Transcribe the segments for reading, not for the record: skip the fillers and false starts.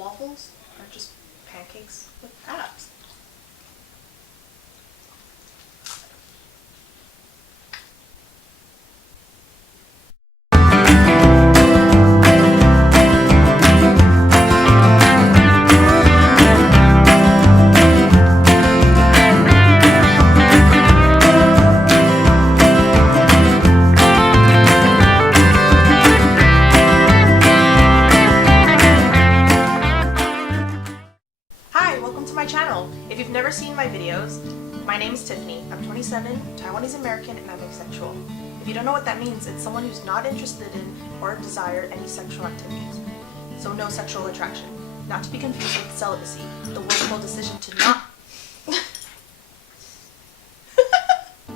waffles are just pancakes with abs. If you've never seen my videos, my name is Tiffany. I'm 27, Taiwanese-American, and I'm asexual. If you don't know what that means, it's someone who's not interested in or desire any sexual activities. So no sexual attraction. Not to be confused with celibacy, the willful decision to not...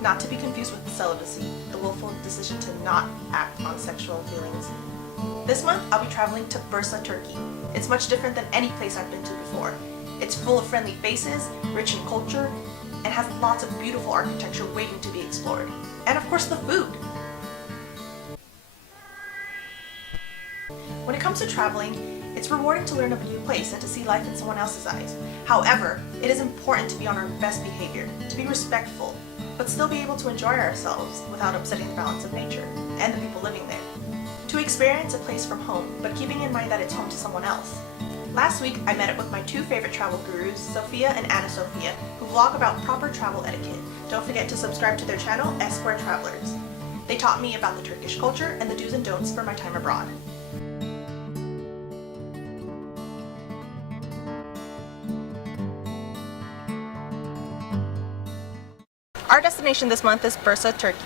Not to be confused with celibacy, the willful decision to not act on sexual feelings. This month, I'll be traveling to Bursa, Turkey. It's much different than any place I've been to before. It's full of friendly faces, rich in culture, and has lots of beautiful architecture waiting to be explored. And of course the food! When it comes to traveling, it's rewarding to learn of a new place and to see life in someone else's eyes. However, it is important to be on our best behavior, to be respectful, but still be able to enjoy ourselves without upsetting the balance of nature and the people living there. To experience a place from home, but keeping in mind that it's home to someone else. Last week, I met up with my two favorite travel gurus, Sofia and Sofia, who vlog about proper travel etiquette. Don't forget to subscribe to their channel, Esquire Travelers. They taught me about the Turkish culture and the do's and don'ts for my time abroad. Our destination this month is Bursa, Turkey.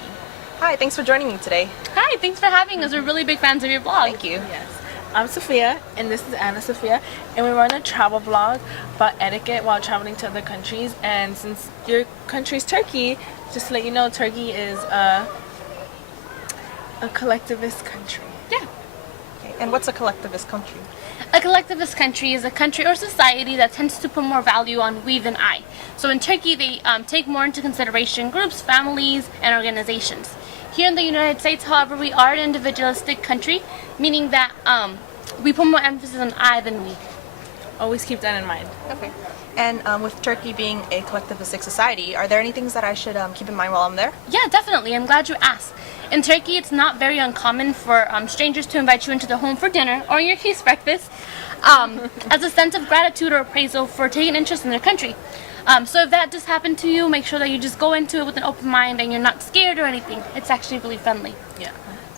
Hi, thanks for joining me today. Hi, thanks for having us. We're really big fans of your vlog. Thank you. Yes. I'm Sofia, and this is Sofia, and we run a travel vlog about etiquette while traveling to other countries. And since your country's Turkey, just to let you know, Turkey is a collectivist country. Yeah. Okay. And what's a collectivist country? A collectivist country is a country or society that tends to put more value on we than I. So in Turkey, they take more into consideration groups, families, and organizations. Here in the United States, however, we are an individualistic country, meaning that we put more emphasis on I than we. Always keep that in mind. Okay. And with Turkey being a collectivistic society, are there any things that I should keep in mind while I'm there? Yeah, definitely. I'm glad you asked. In Turkey, it's not very uncommon for strangers to invite you into their home for dinner, or in your case, breakfast, as a sense of gratitude or appraisal for taking interest in their country. So if that does happen to you, make sure that you just go into it with an open mind and you're not scared or anything. It's actually really friendly. Yeah.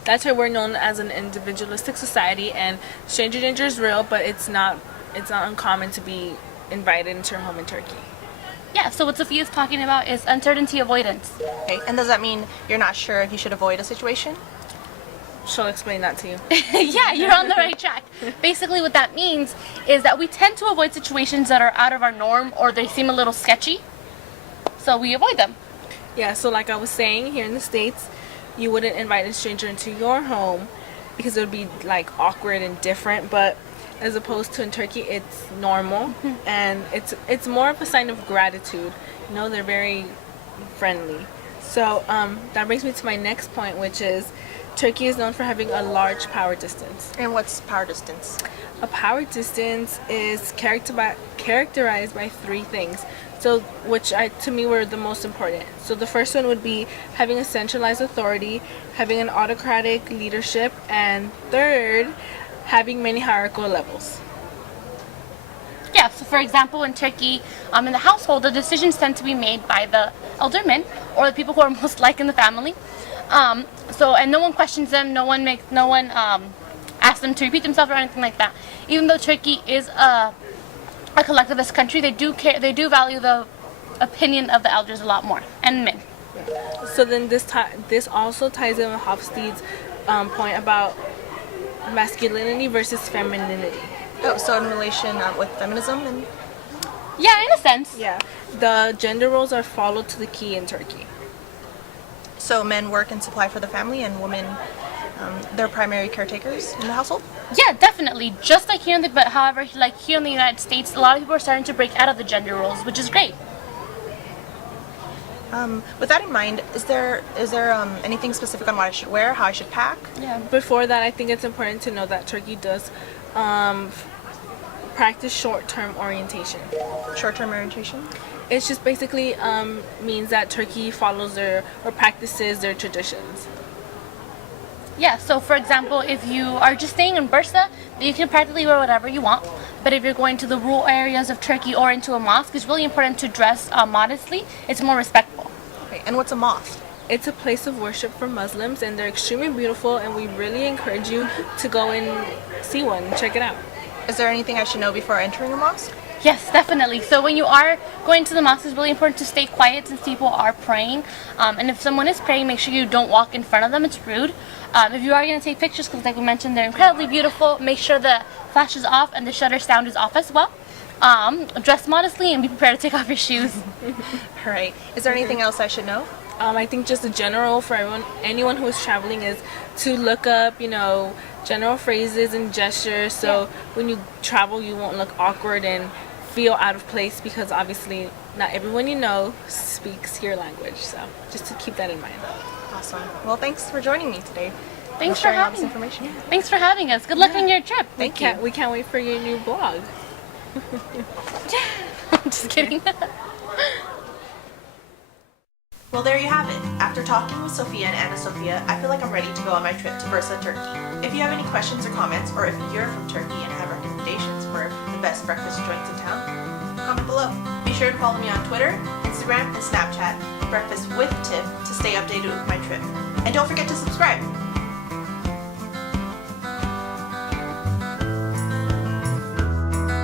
That's why we're known as an individualistic society, and stranger danger is real, but it's not uncommon to be invited into your home in Turkey. Yeah, so what Sophia's talking about is uncertainty avoidance. Okay, and does that mean you're not sure if you should avoid a situation? She'll explain that to you. Yeah, you're on the right track. Basically what that means is that we tend to avoid situations that are out of our norm or they seem a little sketchy, so we avoid them. Yeah, so like I was saying, here in the States, you wouldn't invite a stranger into your home because it would be like awkward and different, but as opposed to in Turkey, it's normal and it's more of a sign of gratitude. You know, they're very friendly. So that brings me to my next point, which is Turkey is known for having a large power distance. And what's power distance? A power distance is characterized by three things. So, which to me were the most important. So the first one would be having a centralized authority, having an autocratic leadership, and third, having many hierarchical levels. Yeah, so for example, in Turkey, in the household, the decisions tend to be made by the elder men or the people who are most like in the family. And no one questions them, no one asks them to repeat themselves or anything like that. Even though Turkey is a collectivist country, they do value the opinion of the elders a lot more, and men. So then this also ties in with Hofstede's point about masculinity versus femininity. Oh, so in relation with feminism and... Yeah, in a sense. Yeah, the gender roles are followed to the key in Turkey. So men work and supply for the family, and women, they're primary caretakers in the household? Yeah, definitely. Just like here however, like here in the United States, a lot of people are starting to break out of the gender roles, which is great. With that in mind, is there anything specific on what I should wear, how I should pack? Yeah. Before that, I think it's important to know that Turkey does practice short-term orientation. Short-term orientation? It's just basically means that Turkey follows or practices their traditions. Yeah, so for example, if you are just staying in Bursa, you can practically wear whatever you want. But if you're going to the rural areas of Turkey or into a mosque, it's really important to dress modestly. It's more respectful. Okay, and what's a mosque? It's a place of worship for Muslims, and they're extremely beautiful, and we really encourage you to go and see one and check it out. Is there anything I should know before entering a mosque? Yes, definitely. So when you are going to the mosque, it's really important to stay quiet since people are praying. And if someone is praying, make sure you don't walk in front of them. It's rude. If you are going to take pictures, because like we mentioned, they're incredibly beautiful, make sure the flash is off and the shutter sound is off as well. Dress modestly and be prepared to take off your shoes. All right. Is there anything else I should know? I think just a general for anyone who is traveling is to look up, general phrases and gestures. So when you travel, you won't look awkward and feel out of place, because obviously not everyone you know speaks your language. So just to keep that in mind. Awesome. Well, thanks for joining me today. Thanks for sharing all this having information. Thanks for having us. Good luck on your trip. Thank you. We can't wait for your new blog. Just kidding. Well, there you have it. After talking with Sofia and Anna Sofia, I feel like I'm ready to go on my trip to Bursa, Turkey. If you have any questions or comments, or if you're from Turkey and have recommendations for the best breakfast joints in town, comment below. Be sure to follow me on Twitter, Instagram, and Snapchat, Breakfast with Tip, to stay updated with my trip. And don't forget to subscribe.